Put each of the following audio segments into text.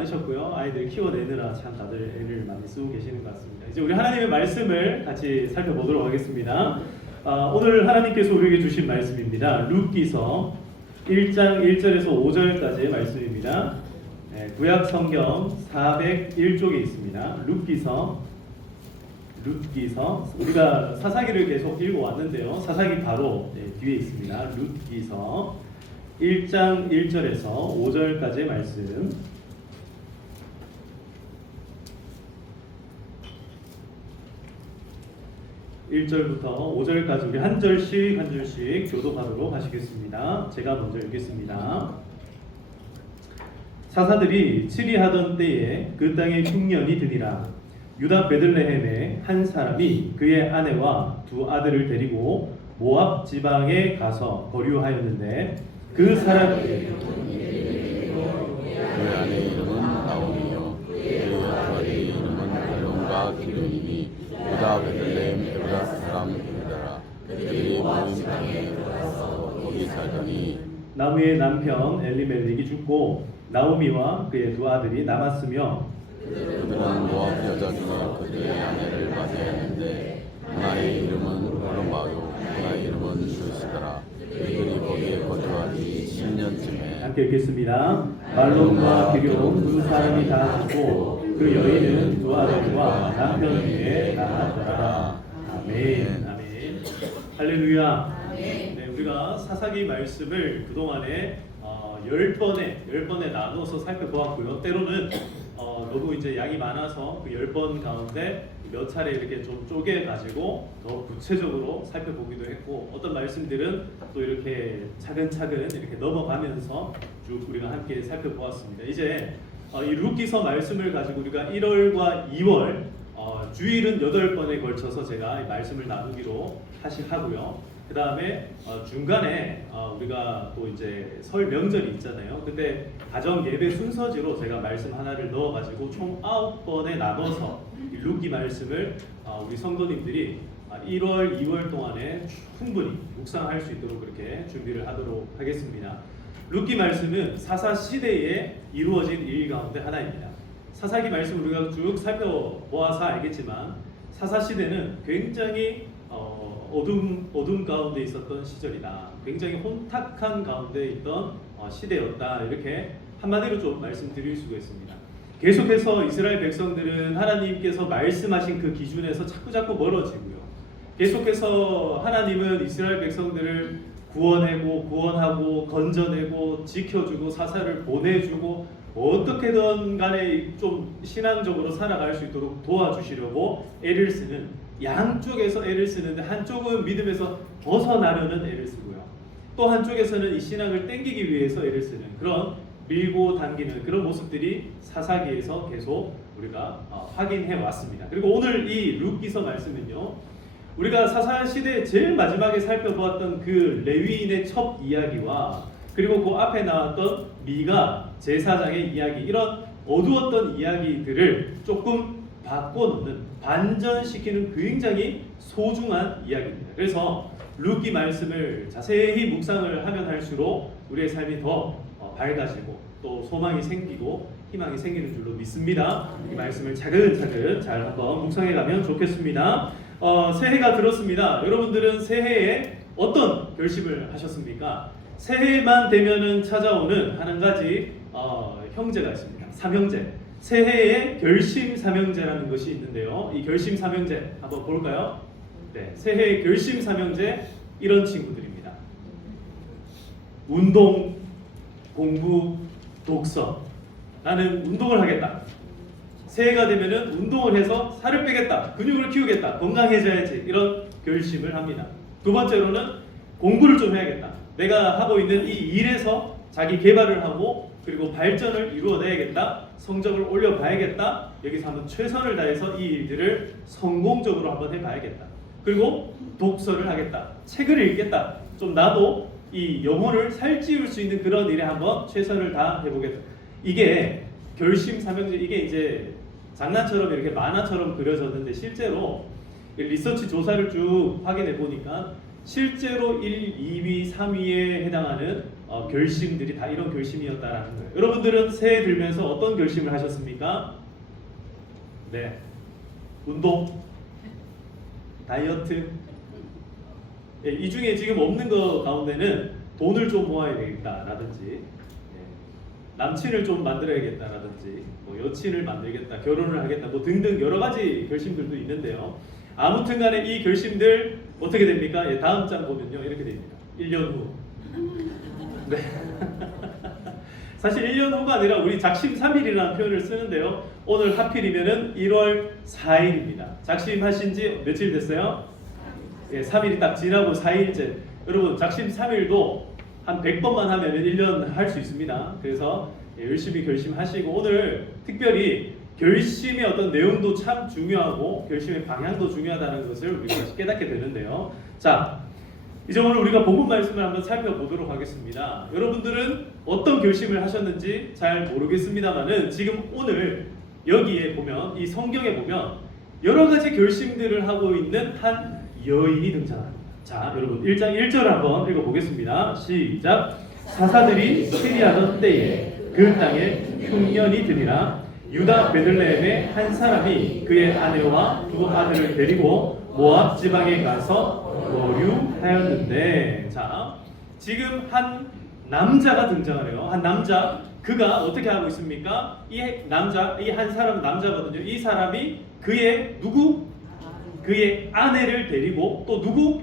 많으셨고요. 아이들 키워내느라 참 다들 애를 많이 쓰고 계시는 것 같습니다. 이제 우리 하나님의 말씀을 같이 살펴보도록 하겠습니다. 오늘 하나님께서 우리에게 주신 말씀입니다. 룻기서 1장 1절에서 5절까지의 말씀입니다. 구약 성경 401쪽에 있습니다. 룻기서 우리가 사사기를 계속 읽어왔는데요. 사사기 바로 뒤에 있습니다. 룻기서 1장 1절에서 5절까지의 말씀. 1절부터 5절까지 우리 한 절씩 교독하도록 하시겠습니다. 제가 먼저 읽겠습니다. 사사들이 치리하던 때에 그 땅에 흉년이 드니라. 유다 베들레헴에 한 사람이 그의 아내와 두 아들을 데리고 모압 지방에 가서 거류하였는데 그 사람의 아내의 이름은 나오미요 그의 아들의 이름은 말론과 기르니니 유다 베들레헴 에브라 사람이더라. 그들이 모압 지방에 들어가서 거기 살더니 나무의 남편 엘리멜렉이 죽고 나오미와 그의 두 아들이 남았으며 그들은 모압 여자 중에 그들의 아내를 맞이했는데 하나의 이름은 말론바요 하나의 이름은 루시더라. 그들이 거기에 거주하지 10년쯤에 함께 읽겠습니다. 말론과 기룡 두 사람이 다 죽고 그 여인은 두 아들과 남편 위에 남았더라. 아멘. 아멘. 할렐루야. 네, 우리가 사사기 말씀을 그동안에 10번에 나눠서 살펴보았고요. 때로는 너무 이제 양이 많아서 그 10번 가운데 몇 차례 이렇게 좀 쪼개가지고 더 구체적으로 살펴보기도 했고, 어떤 말씀들은 또 이렇게 차근차근 이렇게 넘어가면서 쭉 우리가 함께 살펴보았습니다. 이제 이 룻기서 말씀을 가지고 우리가 1월과 2월 주일은 8번에 걸쳐서 제가 이 말씀을 나누기로 하고요. 그 다음에 중간에 우리가 또 이제 설 명절이 있잖아요. 근데 가정 예배 순서지로 제가 말씀 하나를 넣어가지고 총 9번에 나눠서 이 룻기 말씀을 우리 성도님들이 1월, 2월 동안에 충분히 묵상할 수 있도록 그렇게 준비를 하도록 하겠습니다. 룻기 말씀은 사사 시대에 이루어진 일 가운데 하나입니다. 사사기 말씀 우리가 쭉 살펴보아서 알겠지만 사사 시대는 굉장히 어둠 가운데 있었던 시절이다. 굉장히 혼탁한 가운데 있던 시대였다. 이렇게 한마디로 좀 말씀드릴 수가 있습니다. 계속해서 이스라엘 백성들은 하나님께서 말씀하신 그 기준에서 자꾸 멀어지고요. 계속해서 하나님은 이스라엘 백성들을 구원하고 건져내고 지켜주고 사사를 보내주고 어떻게든 간에 좀 신앙적으로 살아갈 수 있도록 도와주시려고 애를 쓰는, 양쪽에서 애를 쓰는데 한쪽은 믿음에서 벗어나려는 애를 쓰고요. 또 한쪽에서는 이 신앙을 땡기기 위해서 애를 쓰는 그런 밀고 당기는 그런 모습들이 사사기에서 계속 우리가 확인해 왔습니다. 그리고 오늘 이 룻기서 말씀은요, 우리가 사사 시대의 제일 마지막에 살펴보았던 그 레위인의 첩 이야기와 그리고 그 앞에 나왔던 미가 제사장의 이야기, 이런 어두웠던 이야기들을 조금 바꿔놓는, 반전시키는 굉장히 소중한 이야기입니다. 그래서 룻기 말씀을 자세히 묵상을 하면 할수록 우리의 삶이 더 밝아지고 또 소망이 생기고 희망이 생기는 줄로 믿습니다. 이 말씀을 차근차근 잘 한번 묵상해 가면 좋겠습니다. 새해가 들었습니다. 여러분들은 새해에 어떤 결심을 하셨습니까? 새해만 되면은 찾아오는 한 가지 형제가 있습니다. 삼형제. 새해의 결심 삼형제라는 것이 있는데요. 이 결심 삼형제 한번 볼까요? 네, 새해의 결심 삼형제 이런 친구들입니다. 운동, 공부, 독서. 나는 운동을 하겠다. 새해가 되면은 운동을 해서 살을 빼겠다, 근육을 키우겠다, 건강해져야지, 이런 결심을 합니다. 두 번째로는 공부를 좀 해야겠다. 내가 하고 있는 이 일에서 자기 개발을 하고 그리고 발전을 이루어내야겠다. 성적을 올려봐야겠다. 여기서 한번 최선을 다해서 이 일들을 성공적으로 한번 해봐야겠다. 그리고 독서를 하겠다. 책을 읽겠다. 좀 나도 이 영혼을 살찌울 수 있는 그런 일에 한번 최선을 다해보겠다. 이게 결심 삼형제, 이게 이제 장난처럼 이렇게 만화처럼 그려졌는데 실제로 리서치 조사를 쭉 확인해 보니까 실제로 1, 2위, 3위에 해당하는 결심들이 다 이런 결심이었다라는 거예요. 여러분들은 새해 들면서 어떤 결심을 하셨습니까? 네, 운동, 다이어트. 예, 이 중에 지금 없는 거 가운데는 돈을 좀 모아야 되겠다라든지, 예, 남친을 좀 만들어야겠다라든지, 뭐 여친을 만들겠다, 결혼을 하겠다, 뭐 등등 여러 가지 결심들도 있는데요. 아무튼간에 이 결심들 어떻게 됩니까? 예, 다음 장 보면요 이렇게 됩니다. 1년 후. 네. 사실 1년 후가 아니라 우리 작심 3일이라는 표현을 쓰는데요. 오늘 하필이면은 1월 4일입니다. 작심하신 지 며칠 됐어요? 예, 3일이 딱 지나고 4일째. 여러분 작심 3일도 한 100번만 하면 1년 할 수 있습니다. 그래서 예, 열심히 결심하시고 오늘 특별히 결심의 어떤 내용도 참 중요하고 결심의 방향도 중요하다는 것을 우리가 다시 깨닫게 되는데요. 자, 이제 오늘 우리가 본문 말씀을 한번 살펴보도록 하겠습니다. 여러분들은 어떤 결심을 하셨는지 잘 모르겠습니다만은 지금 오늘 여기에 보면 이 성경에 보면 여러 가지 결심들을 하고 있는 한 여인이 등장합니다. 자, 여러분 1장 1절을 한번 읽어보겠습니다. 시작. 사사들이 세리하던 때에 그 땅에 흉년이 드니라. 유다 베들레헴의 한 사람이 그의 아내와 두 아들을 데리고 모압 지방에 가서 거류하였는데, 자, 지금 한 남자가 등장하네요. 한 남자, 그가 어떻게 하고 있습니까? 이 남자, 이 한 사람 남자거든요. 이 사람이 그의 누구? 그의 아내를 데리고 또 누구?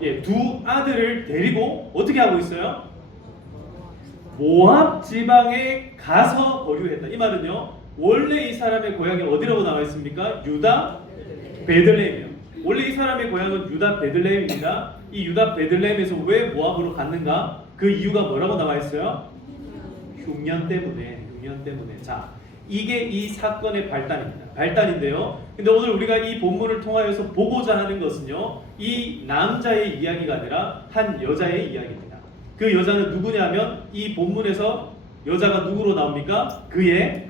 예, 두 아들을 데리고 어떻게 하고 있어요? 모압 지방에 가서 거류했다. 이 말은요, 원래 이 사람의 고향이 어디라고 나와 있습니까? 유다 베들레헴이요. 원래 이 사람의 고향은 유다 베들레헴입니다. 이 유다 베들레헴에서 왜 모압으로 갔는가? 그 이유가 뭐라고 나와 있어요? 흉년 때문에. 자, 이게 이 사건의 발단입니다. 발단인데요. 근데 오늘 우리가 이 본문을 통하여서 보고자 하는 것은요, 이 남자의 이야기가 아니라 한 여자의 이야기입니다. 그 여자는 누구냐면 이 본문에서 여자가 누구로 나옵니까? 그의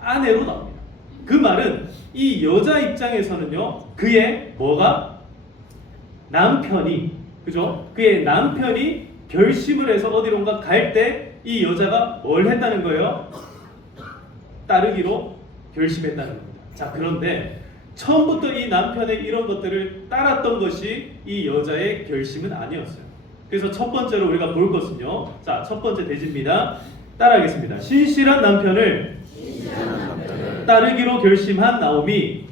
아내로 나옵니다. 그 말은 이 여자 입장에서는요, 그의 뭐가? 남편이, 그죠? 그의 남편이 결심을 해서 어디론가 갈 때 이 여자가 뭘 했다는 거예요? 따르기로 결심했다는 겁니다. 자, 그런데 처음부터 이 남편의 이런 것들을 따랐던 것이 이 여자의 결심은 아니었어요. 그래서 첫 번째로 우리가 볼 것은요, 자, 첫 번째 대지입니다. 따라하겠습니다. 신실한 남편을 따르기로 결심한 나오미.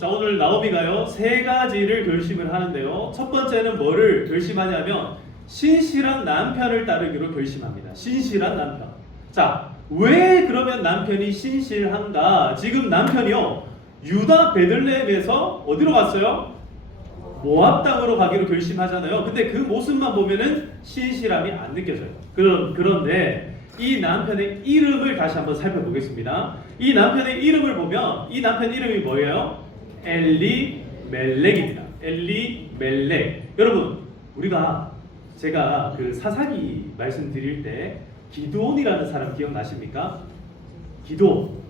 자, 오늘 나오미가요, 세 가지를 결심을 하는데요. 첫 번째는 뭐를 결심하냐면 신실한 남편을 따르기로 결심합니다. 신실한 남편. 자, 왜 그러면 남편이 신실한가? 지금 남편이요, 유다 베들레헴에서 어디로 갔어요? 모압 땅으로 가기로 결심하잖아요. 근데 그 모습만 보면은 신실함이 안 느껴져요. 그런데 이 남편의 이름을 다시 한번 살펴보겠습니다. 이 남편의 이름을 보면 이 남편 이름이 뭐예요? 엘리멜렉입니다. 엘리멜렉. 여러분, 제가 그 사사기 말씀드릴 때 기드온이라는 사람 기억나십니까? 기드온.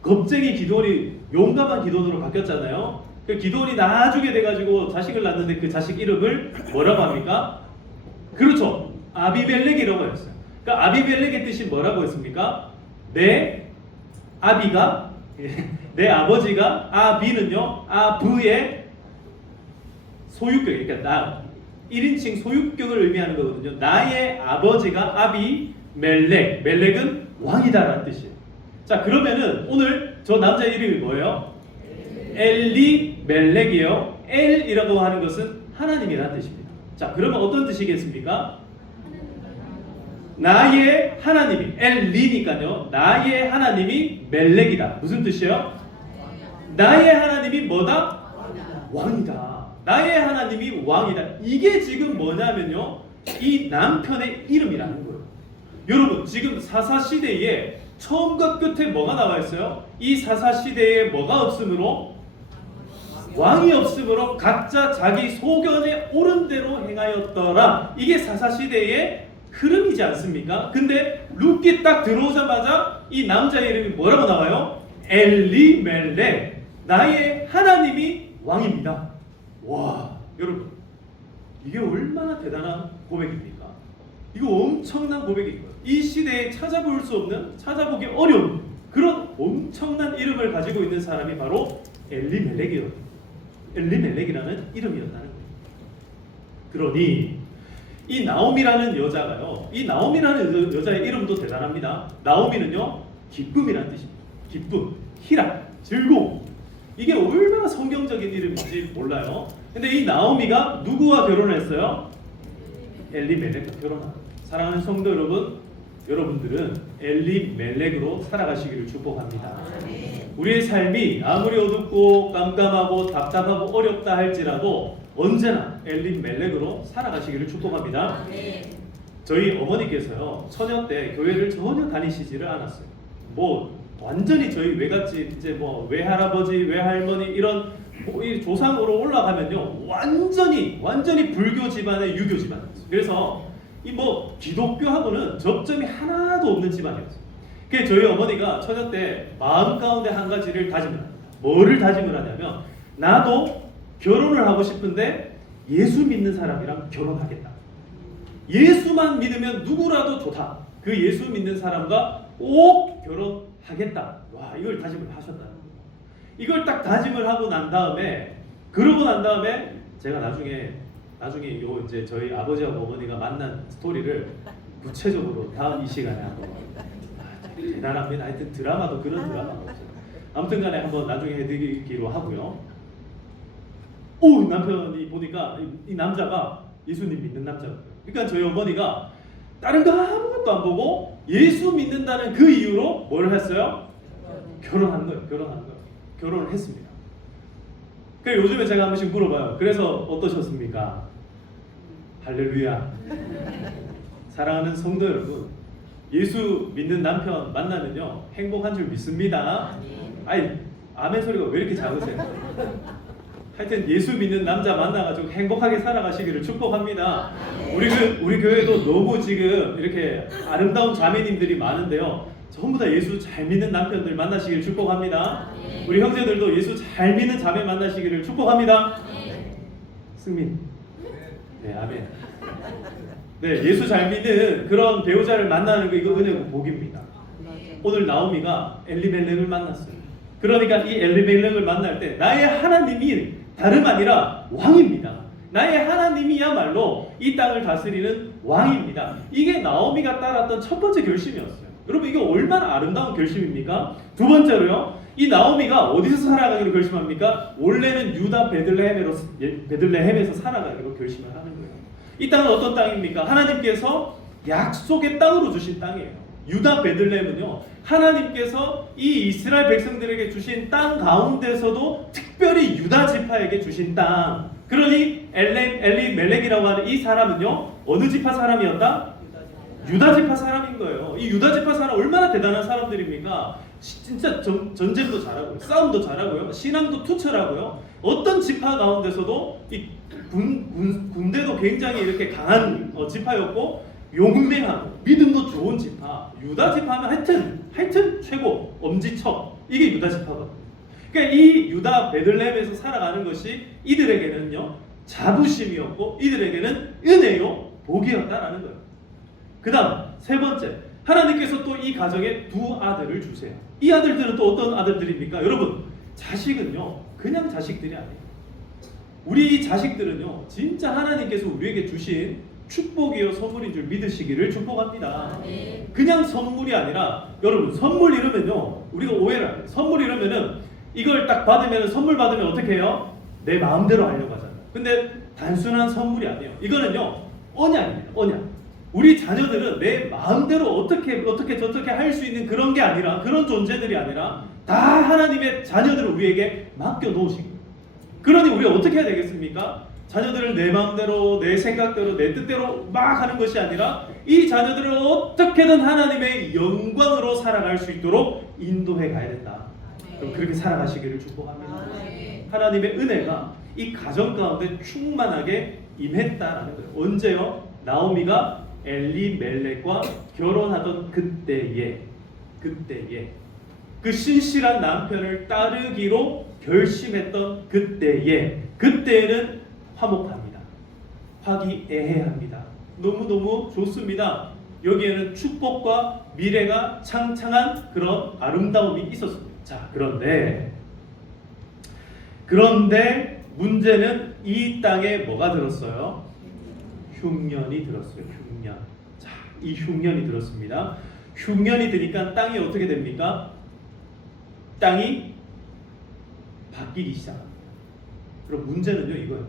겁쟁이 기드온이 용감한 기드온으로 바뀌었잖아요. 그 기드온이 나중에 돼가지고 자식을 낳는데 그 자식 이름을 뭐라고 합니까? 그렇죠. 아비멜렉이라고 했어요. 그러니까 아비멜렉의 뜻이 뭐라고 했습니까? 내 아비가, 내 아버지가, 아비는요, 아브의 소유격, 그러니까 1인칭 소유격을 의미하는 거거든요. 나의 아버지가 아비멜렉, 멜렉은 왕이다라는 뜻이에요. 자, 그러면은 오늘 저 남자 이름이 뭐예요? 엘리멜렉이에요. 엘이라고 하는 것은 하나님이라는 뜻입니다. 자, 그러면 어떤 뜻이겠습니까? 나의 하나님이, 엘리니까요, 나의 하나님이 멜렉이다. 무슨 뜻이에요? 나의 하나님이 뭐다? 왕이다. 나의 하나님이 왕이다. 이게 지금 뭐냐면요, 이 남편의 이름이라는 거예요. 여러분, 지금 사사시대에 처음과 끝에 뭐가 나와 있어요? 이 사사시대에 뭐가 없으므로? 왕이 없으므로 각자 자기 소견에 옳은 대로 행하였더라. 이게 사사시대의 흐름이지 않습니까? 근데 룻기 딱 들어오자마자 이 남자의 이름이 뭐라고 나와요? 엘리멜렉. 나의 하나님이 왕입니다. 와, 여러분, 이게 얼마나 대단한 고백입니까? 이거 엄청난 고백인 거예요. 이 시대에 찾아볼 수 없는, 찾아보기 어려운 그런 엄청난 이름을 가지고 있는 사람이 바로 엘리멜렉이라는 이름이었다는 거예요. 그러니 이 나오미라는 여자가요, 이 나오미라는 여자의 이름도 대단합니다. 나오미는요, 기쁨이라는 뜻입니다. 기쁨, 희락, 즐거움. 이게 얼마나 성경적인 이름인지 몰라요. 근데 이 나오미가 누구와 결혼을 했어요? 엘리멜렉과 결혼합니다. 사랑하는 성도 여러분, 여러분들은 엘리멜렉으로 살아가시기를 축복합니다. 우리의 삶이 아무리 어둡고 깜깜하고 답답하고 어렵다 할지라도 언제나 엘리멜렉으로 살아가시기를 축복합니다. 저희 어머니께서요, 처녀 때 교회를 전혀 다니시지를 않았어요. 뭐 완전히 저희 외갓집, 이제 뭐 외할아버지, 외할머니 이런 이 조상으로 올라가면요, 완전히 불교 집안의 유교 집안이었어요. 그래서 이 뭐 기독교하고는 접점이 하나도 없는 집안이었어요. 그래서 저희 어머니가 처녀 때 마음 가운데 한 가지를 다짐을 합니다. 뭐를 다짐을 하냐면, 나도 결혼을 하고 싶은데 예수 믿는 사람이랑 결혼하겠다. 예수만 믿으면 누구라도 좋다. 그 예수 믿는 사람과 꼭 결혼하겠다. 와, 이걸 다짐을 하셨다는 거예요. 이걸 딱 다짐을 하고 난 다음에, 그러고 난 다음에 제가 나중에 요 이제 저희 아버지하고 어머니가 만난 스토리를 구체적으로 다음 이 시간에 한번, 대단합니다. 하여튼 드라마도 그런 드라마가 없어요. 아무튼간에 한번 나중에 해드리기로 하고요. 오, 남편이 보니까 이 남자가 예수님 믿는 남자예요. 그러니까 저희 어머니가 다른 거 아무것도 안 보고 예수 믿는다는 그 이유로 뭘 했어요? 결혼한 거예요. 결혼을 했습니다. 그래서 요즘에 제가 한 번씩 물어봐요. 그래서 어떠셨습니까? 할렐루야. 사랑하는 성도 여러분, 예수 믿는 남편 만나면요, 행복한 줄 믿습니다. 아이, 아멘 소리가 왜 이렇게 작으세요? 하여튼 예수 믿는 남자 만나가지고 행복하게 살아가시기를 축복합니다. 우리 교회도 너무 지금 이렇게 아름다운 자매님들이 많은데요, 전부 다 예수 잘 믿는 남편들 만나시기를 축복합니다. 우리 형제들도 예수 잘 믿는 자매 만나시기를 축복합니다. 승민. 네, 아멘. 네, 예수 잘 믿는 그런 배우자를 만나는 거, 이거 은혜고 복입니다. 오늘 나오미가 엘리멜렉을 만났어요. 그러니까 이 엘리멜렉을 만날 때 나의 하나님이 다름 아니라 왕입니다. 나의 하나님이야말로 이 땅을 다스리는 왕입니다. 이게 나오미가 따랐던 첫 번째 결심이었어요. 여러분, 이게 얼마나 아름다운 결심입니까? 두 번째로요, 이 나오미가 어디서 살아가기로 결심합니까? 원래는 유다 베들레헴에서 살아가기로 결심을 하는 거예요. 이 땅은 어떤 땅입니까? 하나님께서 약속의 땅으로 주신 땅이에요. 유다 베들레헴은요, 하나님께서 이 이스라엘 백성들에게 주신 땅 가운데서도 특별히 유다 지파에게 주신 땅. 그러니 엘리멜렉이라고 하는 이 사람은요, 어느 지파 사람이었다? 유다 지파 사람인 거예요. 이 유다 지파 사람 얼마나 대단한 사람들입니까? 진짜 전쟁도 잘하고요, 싸움도 잘하고요, 신앙도 투철하고요. 어떤 지파 가운데서도 이 군대도 굉장히 이렇게 강한 지파였고, 용맹하고 믿음도 좋은 지파. 유다 지파면 하여튼 최고, 엄지척. 이게 유다 지파거든요. 그러니까 이 유다 베들레헴에서 살아가는 것이 이들에게는요, 자부심이었고 이들에게는 은혜요, 복이었다라는 거예요. 그 다음 세 번째, 하나님께서 또 이 가정에 두 아들을 주세요. 이 아들들은 또 어떤 아들들입니까? 여러분, 자식은요, 그냥 자식들이 아니에요. 우리 자식들은요, 진짜 하나님께서 우리에게 주신 축복이요, 선물인 줄 믿으시기를 축복합니다. 그냥 선물이 아니라, 여러분, 선물 이러면요, 우리가 오해를 해요. 선물 이러면은 이걸 딱 받으면, 선물 받으면 어떻게 해요? 내 마음대로 하려고 하잖아요. 근데 단순한 선물이 아니에요. 이거는요, 언약입니다. 언약. 우리 자녀들은 내 마음대로 어떻게 저렇게 할 수 있는 그런 게 아니라, 그런 존재들이 아니라 다 하나님의 자녀들을 우리에게 맡겨 놓으신 거예요. 그러니 우리가 어떻게 해야 되겠습니까? 자녀들을 내 마음대로, 내 생각대로, 내 뜻대로 막 하는 것이 아니라 이 자녀들을 어떻게든 하나님의 영광으로 살아갈 수 있도록 인도해 가야 된다. 그럼 그렇게 살아가시기를 축복합니다. 하나님의 은혜가 이 가정 가운데 충만하게 임했다라는 거예요. 언제요? 나오미가 엘리멜렉과 결혼하던 그때에 그 신실한 남편을 따르기로 결심했던 그때에는 화목합니다. 화기애애합니다. 너무너무 좋습니다. 여기에는 축복과 미래가 창창한 그런 아름다움이 있었습니다. 자, 그런데 문제는 이 땅에 뭐가 들었어요? 흉년이 들었어요. 흉년. 자, 이 흉년이 들었습니다. 흉년이 드니까 땅이 어떻게 됩니까? 땅이 바뀌기 시작합니다. 그럼 문제는요, 이거예요.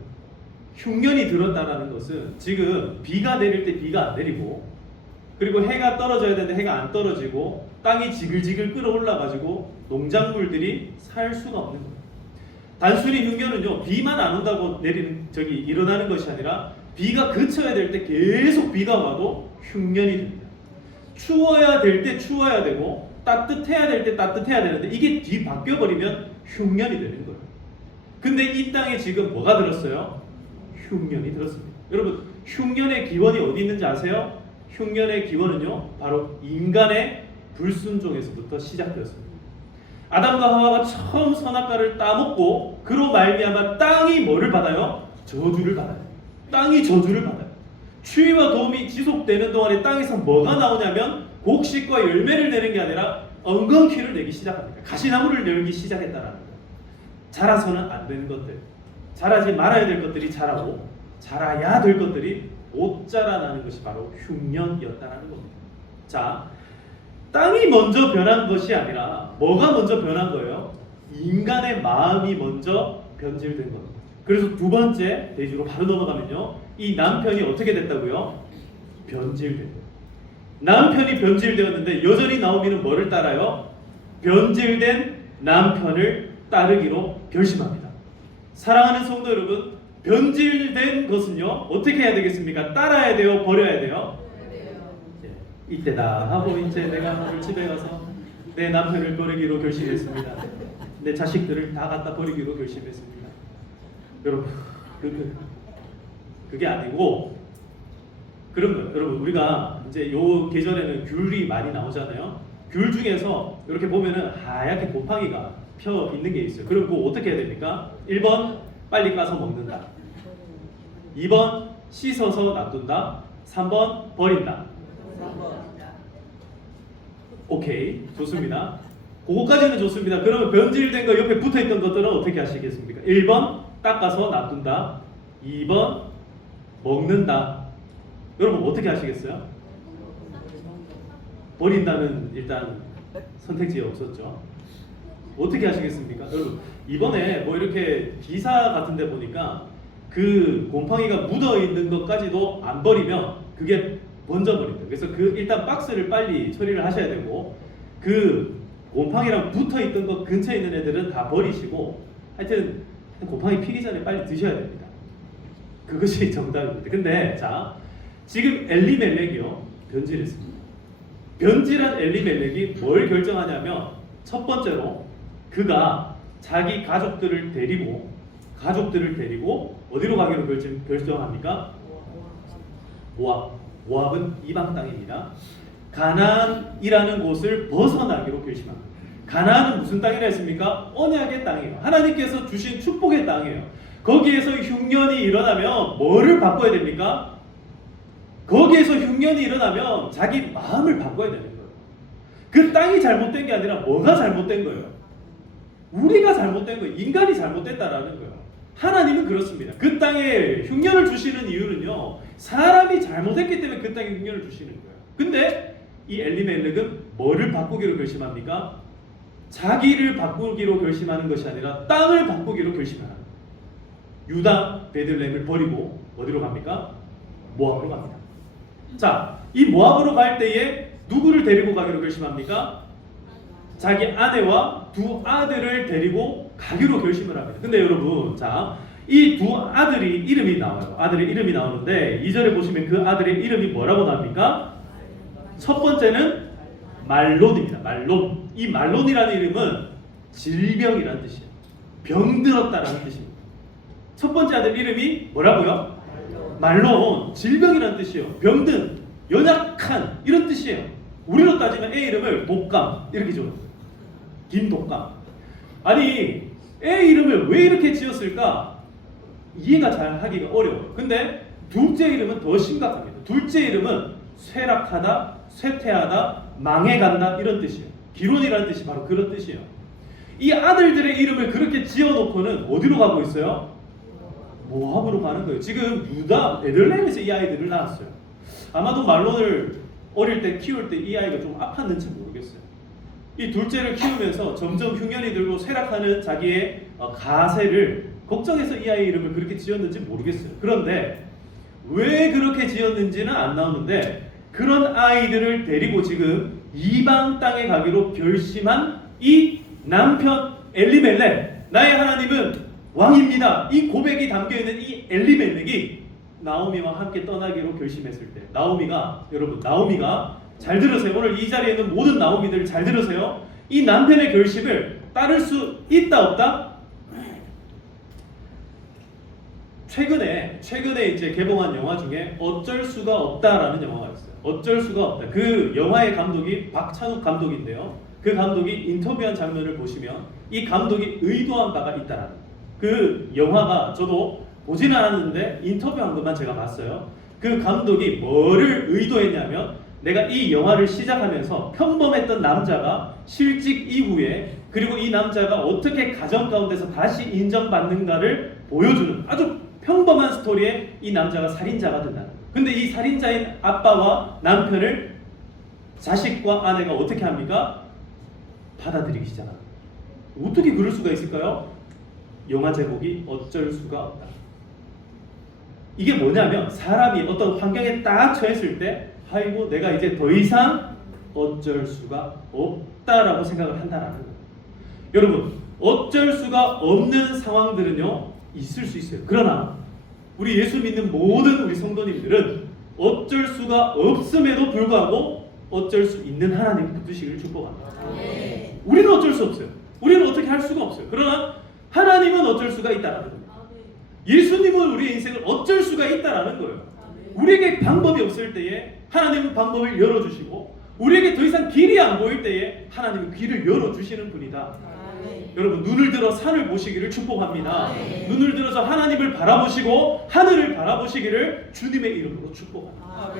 흉년이 들었다라는 것은 지금 비가 내릴 때 비가 안 내리고, 그리고 해가 떨어져야 되는데 해가 안 떨어지고, 땅이 지글지글 끓어올라가지고 농작물들이 살 수가 없는 거예요. 단순히 흉년은요, 비만 안 온다고 일어나는 것이 아니라 비가 그쳐야 될 때 계속 비가 와도 흉년이 됩니다. 추워야 될 때 추워야 되고, 따뜻해야 될 때 따뜻해야 되는데 이게 뒤바뀌어 버리면 흉년이 되는 거예요. 근데 이 땅에 지금 뭐가 들었어요? 흉년이 들었습니다. 여러분, 흉년의 기원이 어디 있는지 아세요? 흉년의 기원은요, 바로 인간의 불순종에서부터 시작되었습니다. 아담과 하와가 처음 선악과를 따먹고 그로 말미암아 땅이 뭐를 받아요? 저주를 받아요. 땅이 저주를 받아요. 추위와 도움이 지속되는 동안에 땅에서 뭐가 나오냐면 곡식과 열매를 내는 게 아니라 엉겅퀴를 내기 시작합니다. 가시나무를 내기 시작했다라는 거예요. 자라서는 안 되는 것들, 자라지 말아야 될 것들이 자라고 자라야 될 것들이 못 자라나는 것이 바로 흉년이었다라는 겁니다. 자, 땅이 먼저 변한 것이 아니라 뭐가 먼저 변한 거예요? 인간의 마음이 먼저 변질된 겁니다. 그래서 두 번째 페이지로 바로 넘어가면요, 이 남편이 어떻게 됐다고요? 변질된 거예요. 남편이 변질되었는데 여전히 나오미는 뭐를 따라요? 변질된 남편을 따르기로 결심합니다. 사랑하는 성도 여러분, 변질된 것은요, 어떻게 해야 되겠습니까? 따라야 돼요? 버려야 돼요? 이때다 하고 이제 내가 오늘 집에 가서 내 남편을 버리기로 결심했습니다. 내 자식들을 다 갖다 버리기로 결심했습니다. 여러분, 그게 아니고 그런 거예요. 여러분, 우리가 이제 요 계절에는 귤이 많이 나오잖아요. 귤 중에서 이렇게 보면은 하얗게 곰팡이가 펴 있는 게 있어요. 그럼 그거 어떻게 해야 됩니까? 1번 빨리 까서 먹는다. 2번 씻어서 놔둔다. 3번 버린다. 오케이, 좋습니다. 그거까지는 좋습니다. 그러면 변질된 거 옆에 붙어있던 것들은 어떻게 하시겠습니까? 1번 닦아서 놔둔다. 2번 먹는다. 여러분 어떻게 하시겠어요? 버린다는 일단 선택지에 없었죠. 어떻게 하시겠습니까? 여러분, 이번에 뭐 이렇게 기사 같은 데 보니까 그 곰팡이가 묻어있는 것까지도 안 버리면 그게 번져버린다. 그래서 그 일단 박스를 빨리 처리를 하셔야 되고, 그 곰팡이랑 붙어있던 것 근처에 있는 애들은 다 버리시고, 하여튼 곰팡이 피기 전에 빨리 드셔야 됩니다. 그것이 정답입니다. 근데 자, 지금 엘리멜렉이요, 변질했습니다. 변질한 엘리멜렉이 뭘 결정하냐면, 첫 번째로 그가 자기 가족들을 데리고 어디로 가기로 결정합니까? 모압은 이방 땅입니다. 가나안이라는 곳을 벗어나기로 결심합니다. 가나안은 무슨 땅이라 했습니까? 언약의 땅이에요. 하나님께서 주신 축복의 땅이에요. 거기에서 흉년이 일어나면 뭐를 바꿔야 됩니까? 거기에서 흉년이 일어나면 자기 마음을 바꿔야 되는 거예요. 그 땅이 잘못된 게 아니라 뭐가 잘못된 거예요? 우리가 잘못된 거예요. 인간이 잘못됐다라는 거예요. 하나님은 그렇습니다. 그 땅에 흉년을 주시는 이유는요, 사람이 잘못했기 때문에 그 땅에 흉년을 주시는 거예요. 근데 이 엘리멜렉은 뭐를 바꾸기로 결심합니까? 자기를 바꾸기로 결심하는 것이 아니라 땅을 바꾸기로 결심하는 거예요. 유다 베들레헴을 버리고 어디로 갑니까? 모압으로 갑니다. 자, 이 모압으로 갈 때에 누구를 데리고 가기로 결심합니까? 자기 아내와 두 아들을 데리고 가기로 결심을 합니다. 근데 여러분, 자, 이 두 아들이 이름이 나와요. 아들의 이름이 나오는데 2절에 보시면 그 아들의 이름이 뭐라고 나옵니까? 첫 번째는 말론입니다. 말론. 이 말론이라는 이름은 질병이라는 뜻이에요. 병들었다라는 뜻입니다. 첫 번째 아들 이름이 뭐라고요? 말론. 질병이라는 뜻이에요. 병든, 연약한 이런 뜻이에요. 우리로 따지면 애 이름을 독감 이렇게 지어요. 김독감. 아니, 애 이름을 왜 이렇게 지었을까? 이해가 잘 하기가 어려워요. 근데 둘째 이름은 더 심각합니다. 둘째 이름은 쇠락하다, 쇠퇴하다, 망해간다 이런 뜻이에요. 기론이라는 뜻이 바로 그런 뜻이에요. 이 아들들의 이름을 그렇게 지어놓고는 어디로 가고 있어요? 모압으로 가는 거예요. 지금 유다 베들레헴에서 이 아이들을 낳았어요. 아마도 말론을 어릴 때 키울 때 이 아이가 좀 아팠는지 모르겠어요. 이 둘째를 키우면서 점점 흉년이 들고 쇠락하는 자기의 가세를 걱정해서 이 아이 이름을 그렇게 지었는지 모르겠어요. 그런데 왜 그렇게 지었는지는 안 나오는데 그런 아이들을 데리고 지금 이방 땅에 가기로 결심한 이 남편 엘리멜렉, 나의 하나님은 왕입니다. 이 고백이 담겨있는 이 엘리멜렉이 나오미와 함께 떠나기로 결심했을 때 여러분 나오미가 잘 들으세요. 오늘 이 자리에 있는 모든 나오미들 잘 들으세요. 이 남편의 결심을 따를 수 있다 없다? 최근에 이제 개봉한 영화 중에 어쩔 수가 없다라는 영화가 있어요. 어쩔 수가 없다. 그 영화의 감독이 박찬욱 감독인데요. 그 감독이 인터뷰한 장면을 보시면 이 감독이 의도한 바가 있다라는 그 영화가 저도 보진 않았는데 인터뷰한 것만 제가 봤어요. 그 감독이 뭐를 의도했냐면 내가 이 영화를 시작하면서 평범했던 남자가 실직 이후에 그리고 이 남자가 어떻게 가정 가운데서 다시 인정받는가를 보여주는 아주 평범한 스토리에 이 남자가 살인자가 된다는 거예요. 근데 이 살인자인 아빠와 남편을 자식과 아내가 어떻게 합니까? 받아들이기 시작합니다. 어떻게 그럴 수가 있을까요? 영화 제목이 어쩔 수가 없다. 이게 뭐냐면 사람이 어떤 환경에 딱 처했을 때 아이고 내가 이제 더 이상 어쩔 수가 없다라고 생각을 한다라는 거예요. 여러분 어쩔 수가 없는 상황들은요 있을 수 있어요. 그러나 우리 예수 믿는 모든 우리 성도님들은 어쩔 수가 없음에도 불구하고 어쩔 수 있는 하나님 붙드시기를 축복합니다. 우리는 어쩔 수 없어요. 우리는 어떻게 할 수가 없어요. 그러나 하나님은 어쩔 수가 있다라는 거예요. 예수님은 우리의 인생을 어쩔 수가 있다라는 거예요. 우리에게 방법이 없을 때에 하나님은 방법을 열어주시고 우리에게 더 이상 길이 안 보일 때에 하나님은 길을 열어주시는 분이다. 여러분 눈을 들어 산을 보시기를 축복합니다. 눈을 들어서 하나님을 바라보시고 하늘을 바라보시기를 주님의 이름으로 축복합니다.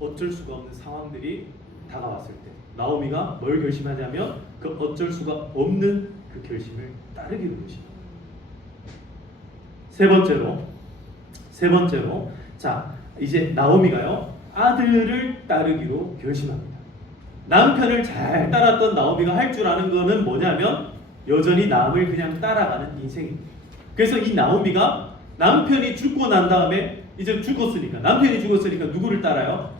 어쩔 수가 없는 상황들이 다가왔을 때 나오미가 뭘 결심하냐면 그 어쩔 수가 없는 그 결심을 따르기로 결심합니다. 세 번째로 자 이제 나오미가요 아들을 따르기로 결심합니다. 남편을 잘 따랐던 나오미가 할 줄 아는 거는 뭐냐면 여전히 남을 그냥 따라가는 인생입니다. 그래서 이 나오미가 남편이 죽고 난 다음에 이제 남편이 죽었으니까 누구를 따라요?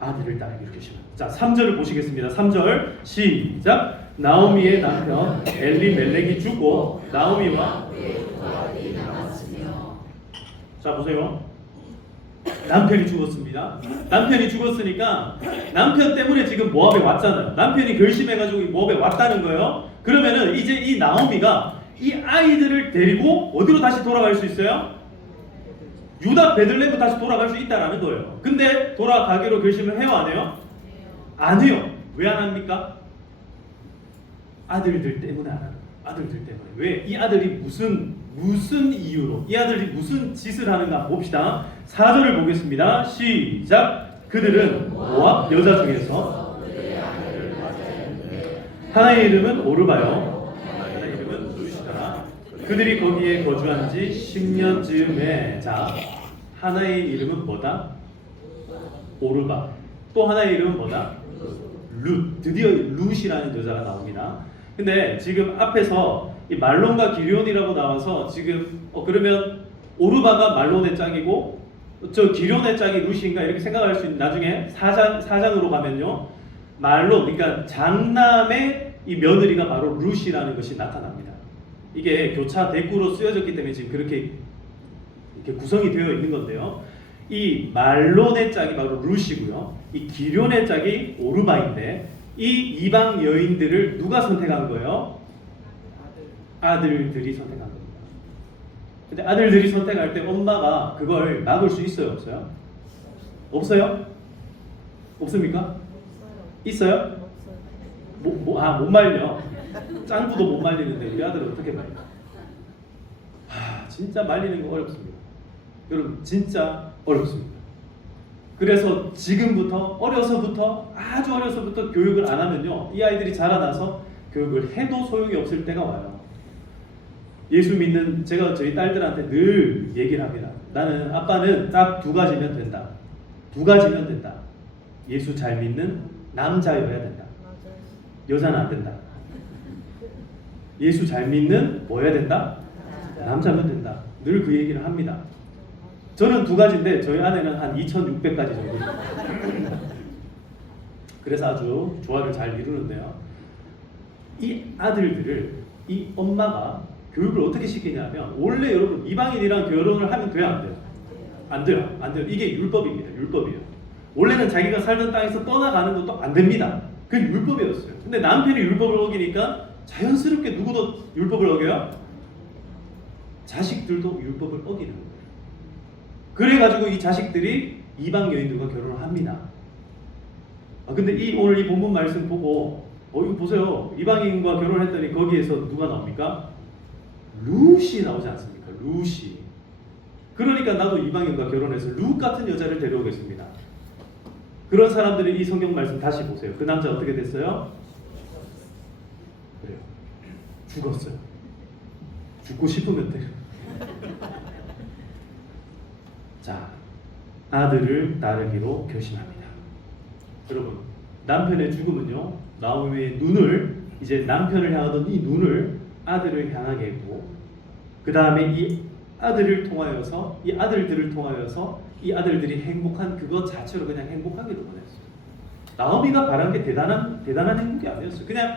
아들을 따르기로 결심합니다. 자 3절을 보시겠습니다. 3절 시작. 나오미의 남편 엘리멜렉이 죽고 나오미와 자 보세요. 남편이 죽었습니다. 남편이 죽었으니까 남편 때문에 지금 모압에 왔잖아요. 남편이 결심해가지고 모압에 왔다는 거예요. 그러면은 이제 이 나오미가 이 아이들을 데리고 어디로 다시 돌아갈 수 있어요? 유다 베들레헴으로 다시 돌아갈 수 있다라는 거예요. 근데 돌아가기로 결심을 해요, 안 해요? 안 해요. 왜 안 합니까? 아들들 때문에 안 합니다. 아들들 때문에. 왜? 이 아들이 무슨 이유로 이 아들이 무슨 짓을 하는가 봅시다. 4절을 보겠습니다. 시작. 그들은 모압 여자 중에서 하나의 이름은 오르바요 하나의 이름은 루시다. 그들이 거기에 거주한 지 10년 즈음에 자 하나의 이름은 뭐다? 오르바. 또 하나의 이름은 뭐다? 룻. 드디어 룻이라는 여자가 나옵니다. 근데 지금 앞에서 이 말론과 기럐이라고 나와서 지금 그러면 오르바가 말론의 짝이고 저 기럐의 짝이 룻인가 이렇게 생각할 수 있는 나중에 4장으로 가면요 말론 그러니까 장남의 이 며느리가 바로 룻이라는 것이 나타납니다. 이게 교차 대꾸로 쓰여졌기 때문에 지금 그렇게 이렇게 구성이 되어 있는 건데요. 이 말론의 짝이 바로 룻이고요. 이 기럐의 짝이 오르바인데 이 이방 여인들을 누가 선택한 거예요? 아들들이 선택한 겁니다. 근데 아들들이 선택할 때 엄마가 그걸 막을 수 있어요, 없어요? 없어요? 없습니까? 있어요? 못 말려. 짱구도 못 말리는데 우리 아들은 어떻게 말려? 진짜 말리는 거 어렵습니다. 여러분 진짜 어렵습니다. 그래서 지금부터 아주 어려서부터 교육을 안 하면요, 이 아이들이 자라나서 교육을 해도 소용이 없을 때가 와요. 예수 믿는 제가 저희 딸들한테 늘 얘기를 합니다. 나는 아빠는 딱 두 가지면 된다. 두 가지면 된다. 예수 잘 믿는 남자여야 된다. 여자는 안 된다. 예수 잘 믿는 뭐여야 된다? 남자면 된다. 늘 그 얘기를 합니다. 저는 두 가지인데 저희 아내는 한 2,600가지 정도. 그래서 아주 조화를 잘 이루는데요. 이 아들들을 이 엄마가 교육을 어떻게 시키냐면, 원래 여러분 이방인이랑 결혼을 하면 돼요, 안 돼요? 안 돼요. 안 돼요. 이게 율법입니다. 율법이에요. 원래는 자기가 살던 땅에서 떠나가는 것도 안 됩니다. 그게 율법이었어요. 근데 남편이 율법을 어기니까 자연스럽게 누구도 율법을 어겨요? 자식들도 율법을 어기는 거예요. 그래가지고 이 자식들이 이방 여인들과 결혼을 합니다. 근데 오늘 이 본문 말씀 보고 이거 보세요. 이방인과 결혼했더니 거기에서 누가 나옵니까? 룻이 나오지 않습니까? 룻이. 그러니까 나도 이방인과 결혼해서 룻 같은 여자를 데려오겠습니다. 그런 사람들이 이 성경 말씀 다시 보세요. 그 남자 어떻게 됐어요? 그래요. 죽었어요. 죽고 싶으면 돼요. 자, 아들을 따르기로 결심합니다. 여러분, 남편의 죽음은요, 나오미의 눈을, 이제 남편을 향하던 이 눈을 아들을 향하게 했고, 그 다음에 이 아들을 통하여서, 이 아들들을 통하여서 이 아들들이 행복한 그것 자체로 그냥 행복하기로 원했어요. 나오미가 바란 게 대단한 행복이 아니었어요. 그냥